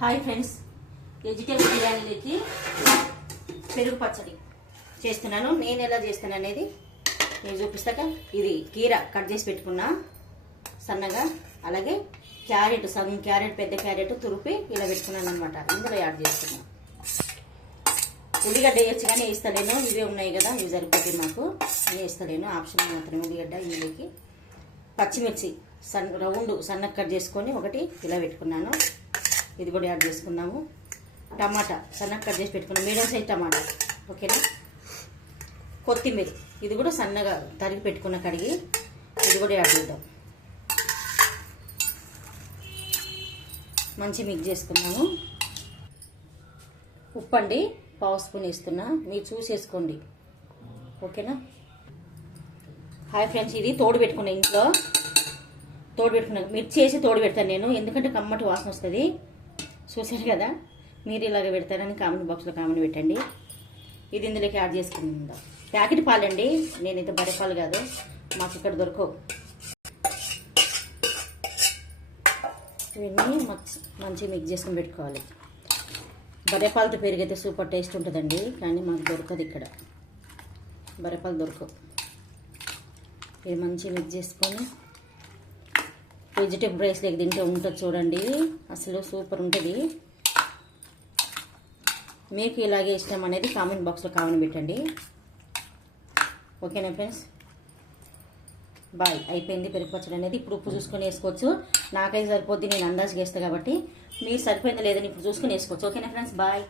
Hi friends. Vegetable బిర్యానీకి పెరుగు పచ్చడి చేస్తున్నాను. నేను ఎలా చేస్తాను అనేది నేను చూపిస్తాక. ఇది కీర కట్ చేసి పెట్టుకున్నా సన్నగా. అలాగే క్యారెట్ సగం క్యారెట్ పెద్ద క్యారెట్ తురిపి ఇలా పెట్టుకున్నాను అనమాట ఇందులో యాడ్ చేస్తున్నాను ఉల్లిగడ్డ వేయచ్చు కానీ వేస్తలేను. ఇవే ఉన్నాయి కదా ఇవి సరిపోతాయి మాకు. వేస్తలేను. ఆప్షన్ మాత్రమే ఉల్లిగడ్డ ఇందులోకి పచ్చిమిర్చి సన్ రౌండ్ సన్నగా కట్ చేసుకొని ఒకటి ఇలా పెట్టుకున్నాను. ఇది కూడా యాడ్ చేసుకున్నాము. టమాటా సన్నగా కట్ చేసి పెట్టుకున్నాం. మీడియం సైజ్ టమాటా. ఓకేనా? కొత్తిమీర. ఇది కూడా సన్నగా తరిగి పెట్టుకున్న కడిగి ఇది కూడా యాడ్ చేద్దాం. మంచి మిక్స్ చేసుకున్నాము. ఉప్పు అండి. పావు స్పూన్ వేస్తున్నా. మీరు చూసేసుకోండి. ఓకేనా? హాయ్ ఫ్రెండ్స్ ఇది తోడు పెట్టుకున్నా ఇంట్లో. తోడు పెట్టుకున్నా మిర్చి వేసి తోడు పెడతాను నేను. ఎందుకంటే కమ్మటి వాసన వస్తుంది. చూశారు కదా? మీరు ఇలాగ పెడతారని కామెంట్ బాక్స్లో కామెంట్ పెట్టండి. ఇది ఇందులోకి యాడ్ చేసుకుందాం. ప్యాకెట్ పాలండి. నేనైతే బరే పాలు కాదు. మాకు ఇక్కడ దొరకవు. ఇవన్నీ మంచిగా మిక్స్ చేసుకుని పెట్టుకోవాలి. బరేపాలతో పెరిగితే సూపర్ టేస్ట్ ఉంటుందండి. కానీ మాకు దొరకదు ఇక్కడ. బరేపాలు దొరకవు. ఇది మంచిగా మిక్స్ చేసుకొని వెజిటేబుల్ రైస్ లేక తింటే ఉంటుంది చూడండి. అసలు సూపర్ ఉంటుంది. మీకు ఇలాగే ఇష్టం అనేది కామెంట్ బాక్స్లో కామెంట్ పెట్టండి. ఓకేనా ఫ్రెండ్స్? బాయ్. అయిపోయింది పెరుగుపచ్చడి అనేది. ఇప్పుడు ఉప్పు చూసుకొని వేసుకోవచ్చు. నాకైతే సరిపోద్ది నేను అందాజుగా వేస్తాను కాబట్టి. మీరు సరిపోయింది లేదని ఇప్పుడు చూసుకొని వేసుకోవచ్చు. ఓకేనా ఫ్రెండ్స్? బాయ్.